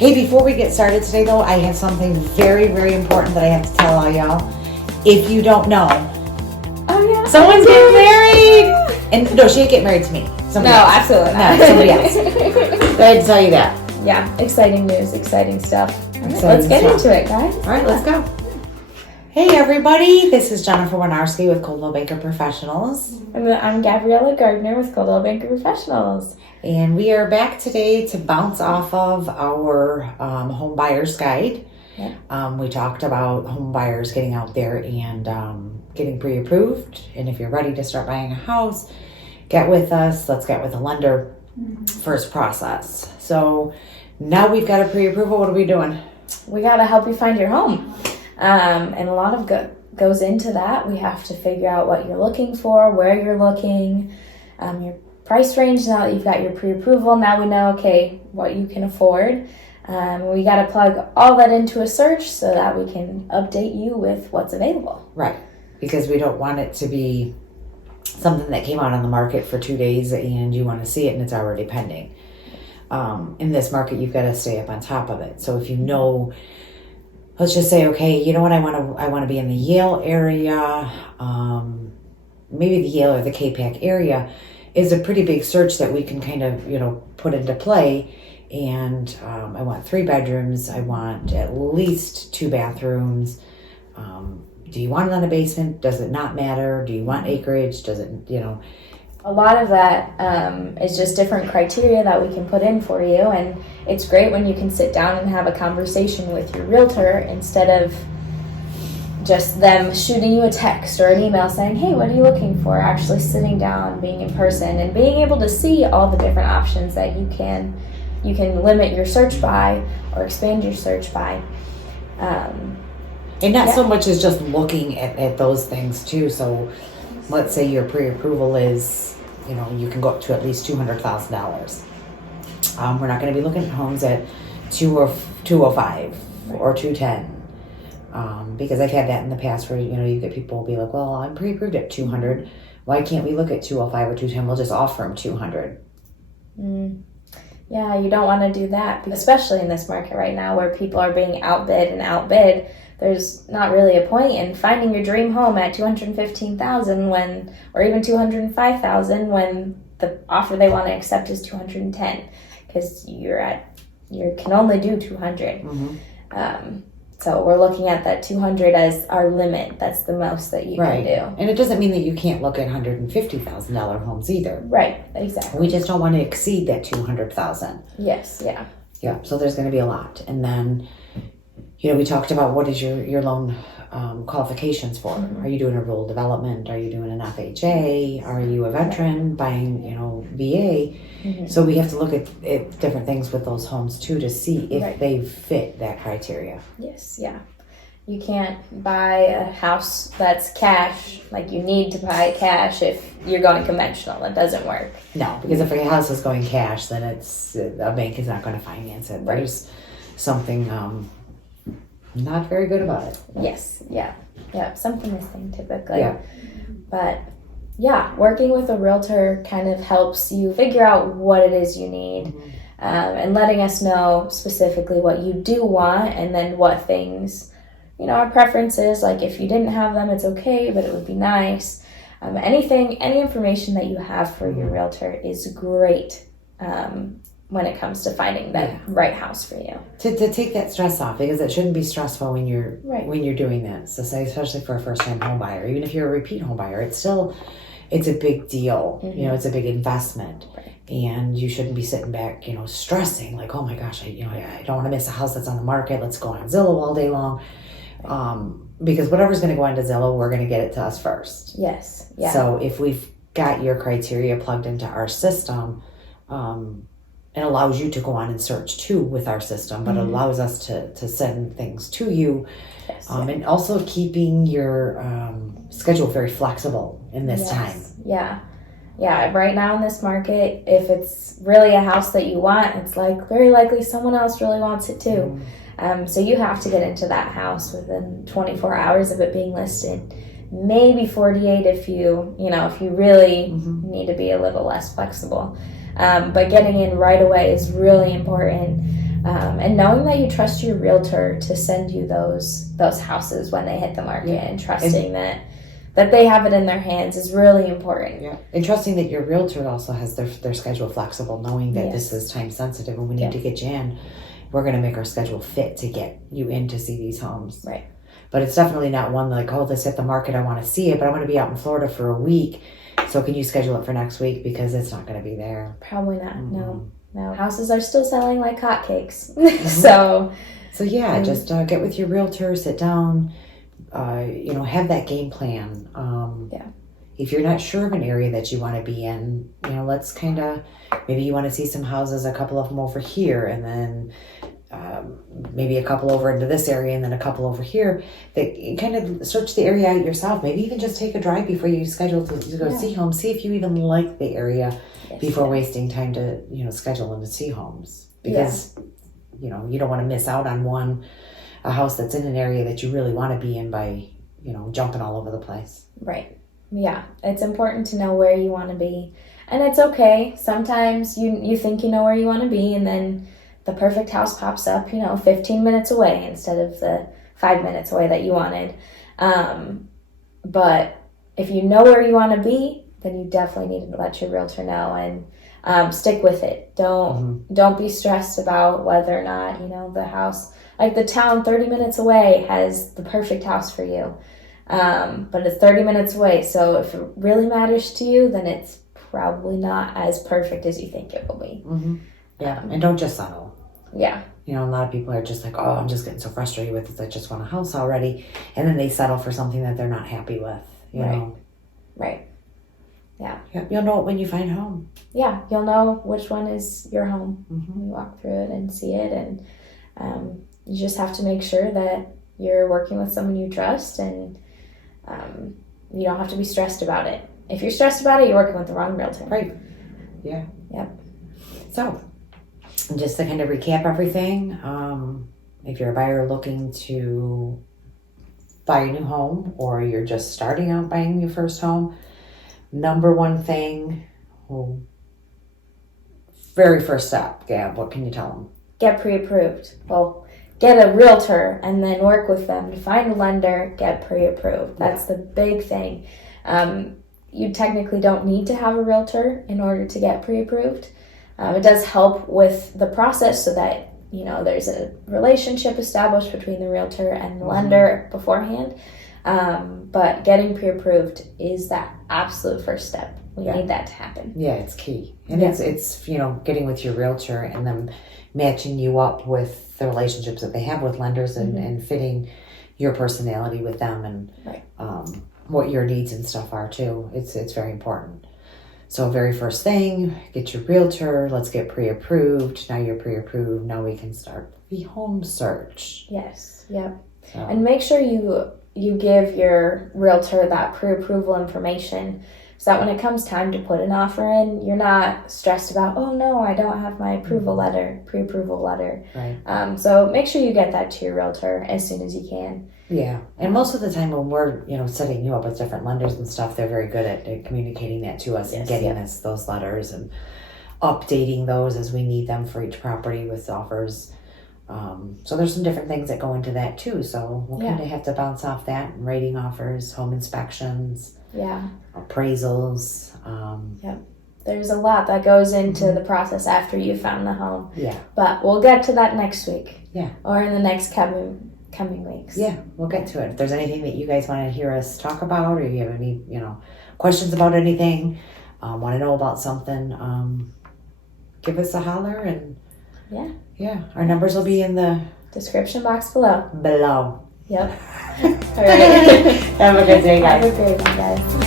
Hey, before we get started today, though, I have something very, very important that I have to tell all y'all. If you don't know, someone's getting married. And no, she ain't getting married to me. Somebody else. Absolutely not. No, somebody else. Go ahead and tell you that. Yeah, exciting news, exciting stuff. All right, Exciting let's get stuff. into it, guys. All right, let's go. Hey, everybody. This is Jennifer Winiarski with Coldwell Banker Professionals. And I'm Gabriela Gardner with Coldwell Banker Professionals. And we are back today to bounce off of our home buyer's guide. Yeah. We talked about home buyers getting out there and getting pre-approved. And if you're ready to start buying a house, get with us. Let's get with a lender. First process. So now we've got a pre-approval. What are we doing? We got to help you find your home. And a lot of goes into that. We have to figure out what you're looking for, where you're looking, your price range. Now that you've got your pre-approval, now we know, okay, what you can afford. We got to plug all that into a search so that we can update you with what's available. Right. Because we don't want it to be something that came out on the market for 2 days and you want to see it and it's already pending. In this market, you've got to stay up on top of it. So if you know, let's just say, okay, you know what, I want to be in the Yale area, maybe the Yale or the K-Pac area is a pretty big search that we can kind of, put into play. And I want 3 bedrooms. I want at least 2 bathrooms. Do you want it on a basement? Does it not matter? Do you want acreage? Does it, A lot of that is just different criteria that we can put in for you. And it's great when you can sit down and have a conversation with your realtor instead of just them shooting you a text or an email saying, hey, what are you looking for? Actually sitting down, being in person, and being able to see all the different options that you can limit your search by or expand your search by. And not so much as just looking at those things too. So let's say your pre-approval is, you can go up to at least $200,000. We're not going to be looking at homes at 205 or 210. Because I've had that in the past where, you get people will be like, well, I'm pre-approved at 200. Why can't we look at 205 or 210? We'll just offer them 200. Yeah, you don't want to do that, especially in this market right now where people are being outbid. There's not really a point in finding your dream home at $215,000 or even $205,000 when the offer they want to accept is $210 because you can only do $200. So we're looking at that $200 as our limit. That's the most that you can do. And it doesn't mean that you can't look at $150,000 homes either. Right, exactly. We just don't want to exceed that $200,000. Yes, yeah. Yeah, so there's going to be a lot. And then, we talked about what is your loan qualifications for. Are you doing a rural development? Are you doing an FHA? Are you a veteran buying, VA? So we have to look at different things with those homes too to see if they fit that criteria. Yes, yeah. You can't buy a house that's cash, like you need to buy cash if you're going conventional. It doesn't work. No, because if a house is going cash, then a bank is not going to finance it. There's something not very good about it. Yes, yeah. Something missing typically. Yeah. But yeah, working with a realtor kind of helps you figure out what it is you need and letting us know specifically what you do want and then what things, our preferences, like if you didn't have them, it's okay, but it would be nice. Any information that you have for your realtor is great when it comes to finding that right house for you. To take that stress off, because it shouldn't be stressful when you're doing that. So say, especially for a first-time home buyer, even if you're a repeat home buyer, it's a big deal. It's a big investment. And you shouldn't be sitting back, stressing like, oh my gosh, I don't want to miss a house that's on the market. Let's go on Zillow all day long. Because whatever's going to go onto Zillow, we're going to get it to us first. Yes. Yeah. So if we've got your criteria plugged into our system, it allows you to go on and search too with our system, but it allows us to send things to you. Yes, and also keeping your schedule very flexible in this time. Yeah. Right now in this market, if it's really a house that you want, it's like very likely someone else really wants it too. So you have to get into that house within 24 hours of it being listed. Maybe 48 if you really need to be a little less flexible. But getting in right away is really important. And knowing that you trust your realtor to send you those houses when they hit the market, and trusting that they have it in their hands is really important. Yeah, and trusting that your realtor also has their schedule flexible, knowing that this is time sensitive and we need to get you in. We're going to make our schedule fit to get you in to see these homes. Right. But it's definitely not one like, oh, this hit the market, I want to see it, but I want to be out in Florida for a week. So can you schedule it for next week? Because it's not going to be there. Probably not. No. Houses are still selling like hotcakes. So yeah, just get with your realtor, sit down, have that game plan. If you're not sure of an area that you want to be in, let's maybe you want to see some houses, a couple of them over here, and then maybe a couple over into this area, and then a couple over here. That kind of search the area out yourself. Maybe even just take a drive before you schedule to go see homes. See if you even like the area before wasting time to schedule and to see homes, because you don't want to miss out on a house that's in an area that you really want to be in by jumping all over the place. Right. Yeah, it's important to know where you want to be, and it's okay. Sometimes you think you know where you want to be, and then the perfect house pops up 15 minutes away instead of the 5 minutes away that you wanted. But if you know where you want to be, then you definitely need to let your realtor know and stick with it. Don't be stressed about whether or not the house, like the town 30 minutes away, has the perfect house for you. But it's 30 minutes away, so if it really matters to you, then it's probably not as perfect as you think it will be. Yeah, and don't just settle. Yeah. A lot of people are just like, oh, I'm just getting so frustrated with it, I just want a house already, and then they settle for something that they're not happy with. You know. Right. Yeah. Yep. You'll know it when you find home. Yeah, you'll know which one is your home. You walk through it and see it, and you just have to make sure that you're working with someone you trust, and you don't have to be stressed about it. If you're stressed about it, you're working with the wrong realtor. Right. Yeah. Yep. So, just to kind of recap everything, if you're a buyer looking to buy a new home, or you're just starting out buying your first home, number one thing, very first step, Gab, what can you tell them? Get pre-approved. Well, get a realtor and then work with them to find a lender, get pre-approved. That's the big thing. You technically don't need to have a realtor in order to get pre-approved. It does help with the process so that, there's a relationship established between the realtor and the lender beforehand. But getting pre-approved is that absolute first step. We need that to happen. Yeah, it's key. And it's getting with your realtor and them matching you up with the relationships that they have with lenders and fitting your personality with them and what your needs and stuff are too. It's very important. So very first thing, get your realtor, let's get pre-approved. Now you're pre-approved, now we can start the home search. Yes, yep. So. And make sure you give your realtor that pre-approval information so that when it comes time to put an offer in, you're not stressed about, oh no, I don't have my pre-approval letter. Right. So make sure you get that to your realtor as soon as you can. Yeah, and most of the time when we're, setting you up with different lenders and stuff, they're very good at communicating that to us and getting us those letters and updating those as we need them for each property with offers. So there's some different things that go into that too. So we'll kind of have to bounce off that, rating offers, home inspections, appraisals. Yep. There's a lot that goes into the process after you've found the home. Yeah. But we'll get to that next week. Yeah. Or in the next coming weeks. Yeah, we'll get to it. If there's anything that you guys want to hear us talk about, or you have any, questions about anything, want to know about something, give us a holler, and our numbers will be in the description box below. Yep. All right. Have a good day, guys. Have a great one, guys.